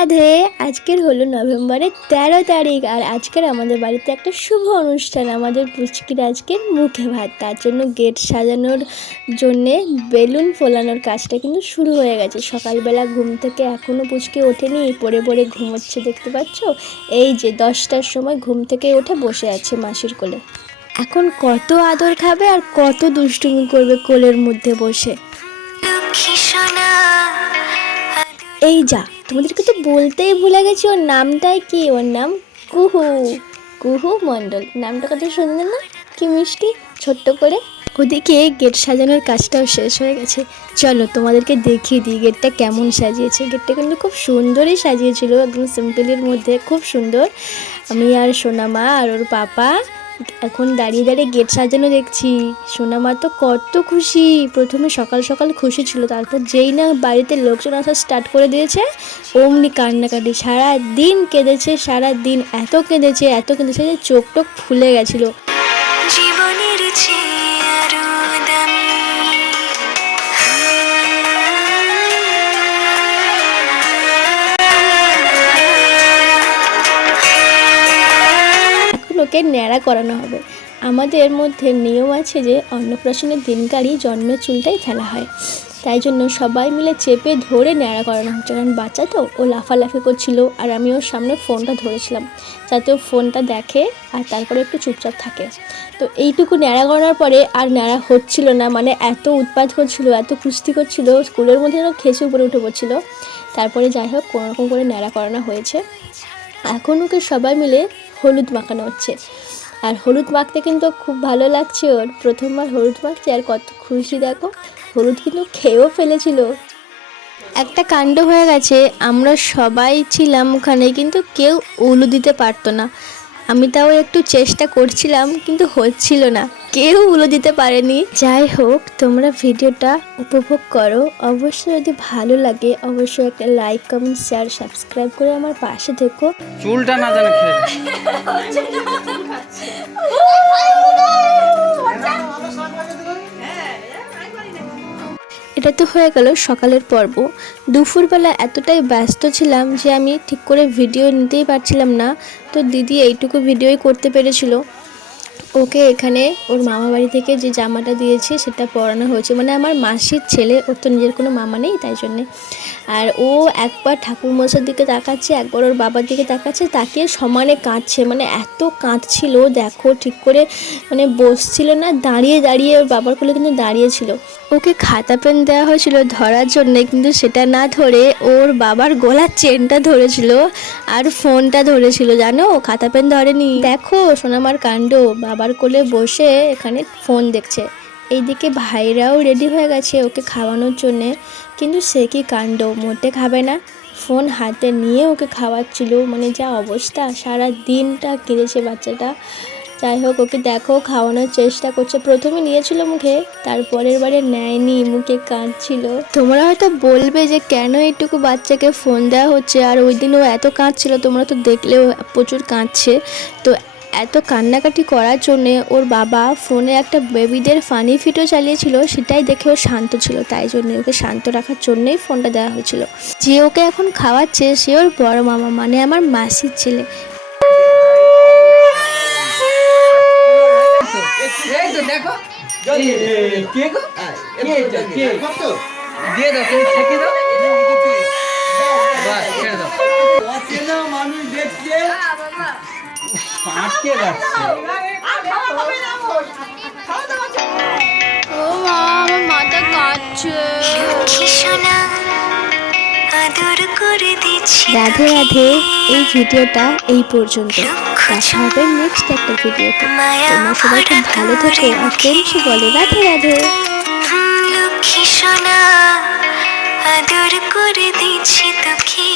রাধে। আজকের হলো নভেম্বরের 13 তারিখ আর আজকের আমাদের বাড়িতে একটা শুভ অনুষ্ঠান। আমাদের পুচকির আজকের মুখে ভাত, তার জন্য গেট সাজানোর জন্যে বেলুন ফোলানোর কাজটা কিন্তু শুরু হয়ে গেছে। সকালবেলা ঘুম থেকে এখনও পুচকি ওঠেনি, পড়ে পড়ে ঘুমোচ্ছে দেখতে পাচ্ছ। এই যে 10টার সময় ঘুম থেকে উঠে বসে আছে মাসির কোলে। এখন কত আদর খাবে আর কত দুষ্টুমি করবে কোলের মধ্যে বসে। এই যা, তোমাদেরকে তো বলতেই ভুলে গেছি ওর নামটাই কি। ওর নাম কুহু, কুহু মণ্ডল। নামটা কত সুন্দর না, কি মিষ্টি, ছোট্ট করে। ওদিকে গেট সাজানোর কাজটাও শেষ হয়ে গেছে। চলো তোমাদেরকে দেখিয়ে দিই গেটটা কেমন সাজিয়েছে। গেটটা কিন্তু খুব সুন্দরই সাজিয়েছিল, একদম সিম্পলের মধ্যে খুব সুন্দর। আমি আর সোনামা আর ওর পাপা এখন দাঁড়িয়ে দাঁড়িয়ে গেট সাজানো দেখছি। সোনামা তো কত খুশি, প্রথমে সকাল সকাল খুশি ছিল, তারপর যেই না বাড়িতে লোকজন আসা স্টার্ট করে দিয়েছে অমনি কান্নাকাটি। সারা দিন কেঁদেছে, সারা দিন এত কেঁদেছে যে চোখ টোক ফুলে গেছিলো। ওকে ন্যাড়া করানো হবে। আমাদের মধ্যে নিয়ম আছে যে অন্নপ্রাশনের দিনকারই জন্মের চুলটাই ফেলা হয়, তাই জন্য সবাই মিলে চেপে ধরে ন্যাড়া করানো হচ্ছে। কারণ বাচ্চা তো, ও লাফালাফি করছিল আর আমি ওর সামনে ফোনটা ধরেছিলাম যাতে ও ফোনটা দেখে আর তারপরে একটু চুপচাপ থাকে। তো এইটুকু ন্যাড়া করার পরে আর ন্যাড়া হচ্ছিল না, মানে এত উৎপাত করছিল, এত কুস্তি করছিল, স্কুলের মধ্যে যেন খেসে উপরে উঠে পড়ছিল। তারপরে যাই হোক কোনোরকম করে ন্যাড়া করানো হয়েছে। এখন ওকে সবাই মিলে হলুদ মাখানো হচ্ছে, আর হলুদ মাখতে কিন্তু খুব ভালো লাগছে ওর। প্রথমবার হলুদ মাখছে আর কত খুশি দেখো। হলুদ কিন্তু খেয়েও ফেলেছিল। একটা কাণ্ড হয়ে গেছে, আমরা সবাই ছিলাম ওখানে কিন্তু কেউ উলু দিতে পারতো না। আমি তাও একটু চেষ্টা করছিলাম কিন্তু হচ্ছিল না, কেউ উলু দিতে পারেনি। যাই হোক, তোমরা ভিডিওটা উপভোগ করো। অবশ্যই যদি ভালো লাগে অবশ্যই একটা লাইক, কমেন্ট, শেয়ার, সাবস্ক্রাইব করে আমার পাশে থেকো। চুলটা না জানা খেয়ে এটা তো হয়ে গেল সকালের পর্ব। দুপুরবেলা এতটাই ব্যস্ত ছিলাম যে আমি ঠিক করে ভিডিও নিতেই পারছিলাম না। তো দিদি এইটুকু ভিডিওই করতে পেরেছিল। ওকে এখানে ওর মামা বাড়ি থেকে যে জামাটা দিয়েছে সেটা পরানো হয়েছে, মানে আমার মাসির ছেলে, ওর তো নিজের কোনো মামা নেই তাই জন্যে। আর ও একবার ঠাকুরমশার দিকে তাকাচ্ছে, একবার ওর বাবার দিকে তাকাচ্ছে, তাকিয়ে সমানে কাঁদছে, মানে এত কাঁদছিল দেখো, ঠিক করে মানে বসছিল না, দাঁড়িয়ে দাঁড়িয়ে ওর বাবার কোলে কিন্তু দাঁড়িয়েছিল। ওকে খাতা পেন দেওয়া হয়েছিল ধরার জন্যে, কিন্তু সেটা না ধরে ওর বাবার গলার চেনটা ধরেছিল আর ফোনটা ধরেছিল, জানো, খাতা পেন ধরেনি। দেখো সোনামার কাণ্ড, বাবার কোলে বসে এখানে ফোন দেখছে। এইদিকে ভাইরাও রেডি হয়ে গেছে ওকে খাওয়ানোর জন্যে, কিন্তু সে কি কাণ্ড, মোটে খাবে না, ফোন হাতে নিয়ে ওকে খাওয়াচ্ছিল। মানে যা অবস্থা, সারা দিনটা কেঁদেছে বাচ্চাটা। যাই হোক, ওকে দেখো খাওয়ানোর চেষ্টা করছে। প্রথমে নিয়েছিল মুখে, তারপরের বারে নেয়নি, মুখে কাঁদছিল। তোমরা হয়তো বলবে যে কেন এইটুকু বাচ্চাকে ফোন দেওয়া হচ্ছে, আর ওই দিন ও এত কাঁদছিল, তোমরা তো দেখলেও প্রচুর কাঁদছে। তো এত কান্নাকাটি করার জন্যে ওর বাবা ফোনে একটা বেবিদের ফানি ভিডিও চালিয়েছিল, সেটাই দেখে ও শান্ত ছিল, তাই জন্যে ওকে শান্ত রাখার জন্যেই ফোনটা দেওয়া হয়েছিল। যে ওকে এখন খাওয়াচ্ছে সে ওর বড় মামা, মানে আমার মাসির ছেলে। দেখো কে গো, দিয়ে দাও, তুমি ছেঁকে দাও, বাস ছেড়ে দাও। অচেনা মানুষ দেখছে আটকে যাচ্ছে। ও মা, আমার মাথা কাটছে। রাধে রাধে। এই ভিডিওটা এই পর্যন্ত, দেখা হবে নেক্সট একটা ভিডিওতে। তোমরা সবাই খুব ভালো থেকো আর প্রেমসে বলে রাধে রাধে। লক্ষ্মী সোনা, আদর করে দিচ্ছি তোকে।